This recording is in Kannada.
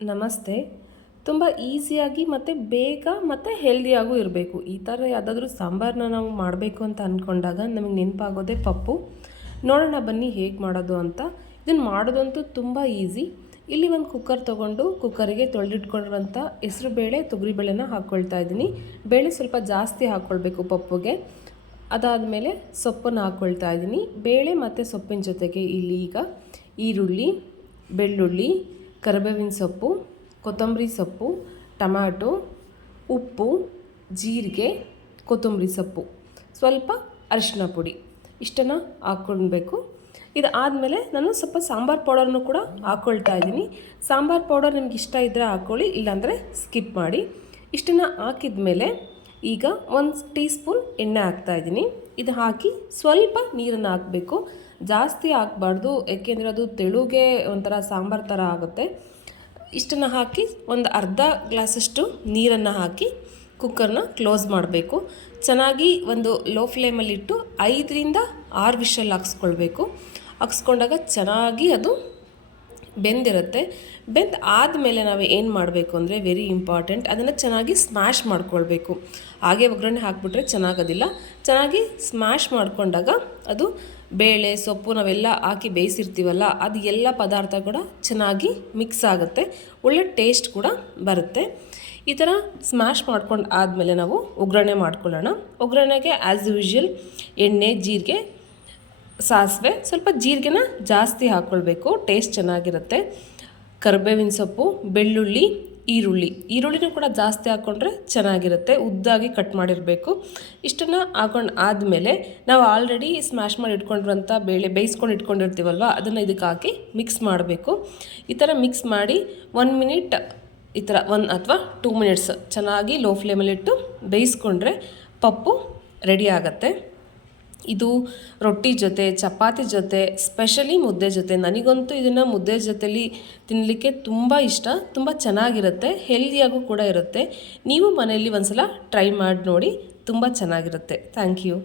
ನಮಸ್ತೆ. ತುಂಬ ಈಸಿಯಾಗಿ ಮತ್ತು ಬೇಗ ಮತ್ತು ಹೆಲ್ದಿಯಾಗೂ ಇರಬೇಕು. ಈ ಥರ ಯಾವುದಾದ್ರೂ ಸಾಂಬಾರನ್ನ ನಾವು ಮಾಡಬೇಕು ಅಂತ ಅಂದ್ಕೊಂಡಾಗ ನಮಗೆ ನೆನಪಾಗೋದೇ ಪಪ್ಪು. ನೋಡೋಣ ಬನ್ನಿ ಹೇಗೆ ಮಾಡೋದು ಅಂತ. ಇದನ್ನು ಮಾಡೋದಂತೂ ತುಂಬ ಈಸಿ. ಇಲ್ಲಿ ಒಂದು ಕುಕ್ಕರ್ ತೊಗೊಂಡು ಕುಕ್ಕರಿಗೆ ತೊಳೆದಿಟ್ಕೊಂಡಿರೋಂಥ ಹೆಸರುಬೇಳೆ, ತೊಗರಿಬೇಳೆನ ಹಾಕ್ಕೊಳ್ತಾ ಇದ್ದೀನಿ. ಬೇಳೆ ಸ್ವಲ್ಪ ಜಾಸ್ತಿ ಹಾಕ್ಕೊಳ್ಬೇಕು ಪಪ್ಪುಗೆ. ಅದಾದಮೇಲೆ ಸೊಪ್ಪನ್ನು ಹಾಕ್ಕೊಳ್ತಾ ಇದ್ದೀನಿ. ಬೇಳೆ ಮತ್ತು ಸೊಪ್ಪಿನ ಜೊತೆಗೆ ಇಲ್ಲಿ ಈಗ ಈರುಳ್ಳಿ, ಬೆಳ್ಳುಳ್ಳಿ, ಕರಿಬೇವಿನ ಸೊಪ್ಪು, ಕೊತ್ತಂಬರಿ ಸೊಪ್ಪು, ಟೊಮ್ಯಾಟೊ, ಉಪ್ಪು, ಜೀರಿಗೆ, ಕೊತ್ತಂಬರಿ ಸೊಪ್ಪು, ಸ್ವಲ್ಪ ಅರಿಶಿನ ಪುಡಿ ಇಷ್ಟನ್ನು ಹಾಕ್ಕೊಳ್ಬೇಕು. ಇದು ಆದಮೇಲೆ ನಾನು ಸ್ವಲ್ಪ ಸಾಂಬಾರು ಪೌಡರ್ನು ಕೂಡ ಹಾಕ್ಕೊಳ್ತಾ ಇದ್ದೀನಿ. ಸಾಂಬಾರು ಪೌಡರ್ ನಿಮ್ಗೆ ಇಷ್ಟ ಇದ್ದರೆ ಹಾಕ್ಕೊಳ್ಳಿ, ಇಲ್ಲಾಂದರೆ ಸ್ಕಿಪ್ ಮಾಡಿ. ಇಷ್ಟನ್ನು ಹಾಕಿದ ಮೇಲೆ ಈಗ 1 ಟೀ ಸ್ಪೂನ್ ಎಣ್ಣೆ ಹಾಕ್ತಾಯಿದ್ದೀನಿ. ಇದು ಹಾಕಿ ಸ್ವಲ್ಪ ನೀರನ್ನು ಹಾಕಬೇಕು. ಜಾಸ್ತಿ ಹಾಕಬಾರ್ದು, ಏಕೆಂದರೆ ಅದು ತೆಳುಗೆ ಒಂಥರ ಸಾಂಬಾರು ಥರ ಆಗುತ್ತೆ. ಇಷ್ಟನ್ನು ಹಾಕಿ ಒಂದು ಅರ್ಧ ಗ್ಲಾಸಷ್ಟು ನೀರನ್ನು ಹಾಕಿ ಕುಕ್ಕರ್ನ ಕ್ಲೋಸ್ ಮಾಡಬೇಕು. ಚೆನ್ನಾಗಿ ಒಂದು ಲೋ ಫ್ಲೇಮಲ್ಲಿಟ್ಟು 5ರಿಂದ 6 ವಿಷಲ್ ಹಾಕ್ಸ್ಕೊಳ್ಬೇಕು. ಹಾಕ್ಸ್ಕೊಂಡಾಗ ಚೆನ್ನಾಗಿ ಅದು ಬೆಂದಿರುತ್ತೆ. ಆದಮೇಲೆ ನಾವು ಏನು ಮಾಡಬೇಕು ಅಂದರೆ ವೆರಿ ಇಂಪಾರ್ಟೆಂಟ್, ಅದನ್ನು ಚೆನ್ನಾಗಿ ಸ್ಮ್ಯಾಶ್ ಮಾಡ್ಕೊಳ್ಬೇಕು. ಹಾಗೆ ಒಗ್ಗರಣೆ ಹಾಕಿಬಿಟ್ರೆ ಚೆನ್ನಾಗೋದಿಲ್ಲ. ಚೆನ್ನಾಗಿ ಸ್ಮ್ಯಾಶ್ ಮಾಡಿಕೊಂಡಾಗ ಅದು ಬೇಳೆ, ಸೊಪ್ಪು ನಾವೆಲ್ಲ ಹಾಕಿ ಬೇಯಿಸಿರ್ತೀವಲ್ಲ, ಅದು ಎಲ್ಲ ಪದಾರ್ಥ ಕೂಡ ಚೆನ್ನಾಗಿ ಮಿಕ್ಸ್ ಆಗುತ್ತೆ, ಒಳ್ಳೆ ಟೇಸ್ಟ್ ಕೂಡ ಬರುತ್ತೆ. ಈ ಥರ ಸ್ಮ್ಯಾಶ್ ಮಾಡ್ಕೊಂಡು ಆದಮೇಲೆ ನಾವು ಒಗ್ಗರಣೆ ಮಾಡ್ಕೊಳ್ಳೋಣ. ಒಗ್ಗರಣೆಗೆ ಆ್ಯಸ್ ಯೂಶ್ವಲ್ ಎಣ್ಣೆ, ಜೀರಿಗೆ, ಸಾಸಿವೆ, ಸ್ವಲ್ಪ ಜೀರಿಗೆನ ಜಾಸ್ತಿ ಹಾಕ್ಕೊಳ್ಬೇಕು, ಟೇಸ್ಟ್ ಚೆನ್ನಾಗಿರುತ್ತೆ. ಕರಿಬೇವಿನ ಸೊಪ್ಪು, ಬೆಳ್ಳುಳ್ಳಿ, ಈರುಳ್ಳಿನೂ ಕೂಡ ಜಾಸ್ತಿ ಹಾಕ್ಕೊಂಡ್ರೆ ಚೆನ್ನಾಗಿರುತ್ತೆ, ಉದ್ದಾಗಿ ಕಟ್ ಮಾಡಿರಬೇಕು. ಇಷ್ಟನ್ನು ಹಾಕೊಂಡು ಆದಮೇಲೆ ನಾವು ಆಲ್ರೆಡಿ ಸ್ಮ್ಯಾಶ್ ಮಾಡಿ ಇಟ್ಕೊಂಡಿರೋಂಥ ಬೇಳೆ ಬೇಯಿಸ್ಕೊಂಡು ಇಟ್ಕೊಂಡಿರ್ತೀವಲ್ವ, ಅದನ್ನು ಇದಕ್ಕೆ ಹಾಕಿ ಮಿಕ್ಸ್ ಮಾಡಬೇಕು. ಈ ಥರ ಮಿಕ್ಸ್ ಮಾಡಿ 1 ಮಿನಿಟ್ ಈ ಥರ 1 ಅಥವಾ 2 ಮಿನಿಟ್ಸ್ ಚೆನ್ನಾಗಿ ಲೋ ಫ್ಲೇಮಲ್ಲಿಟ್ಟು ಬೇಯಿಸ್ಕೊಂಡ್ರೆ ಪಪ್ಪು ರೆಡಿ ಆಗುತ್ತೆ. ಇದು ರೊಟ್ಟಿ ಜೊತೆ, ಚಪಾತಿ ಜೊತೆ, ಸ್ಪೆಷಲಿ ಮುದ್ದೆ ಜೊತೆ, ನನಗಂತೂ ಇದನ್ನು ಮುದ್ದೆ ಜೊತೆಲಿ ತಿನ್ನಲಿಕ್ಕೆ ತುಂಬ ಇಷ್ಟ. ತುಂಬ ಚೆನ್ನಾಗಿರುತ್ತೆ, ಹೆಲ್ದಿಯಾಗೂ ಕೂಡ ಇರುತ್ತೆ. ನೀವು ಮನೆಯಲ್ಲಿ ಒಂದ್ಸಲ ಟ್ರೈ ಮಾಡಿ ನೋಡಿ, ತುಂಬ ಚೆನ್ನಾಗಿರುತ್ತೆ. Thank you.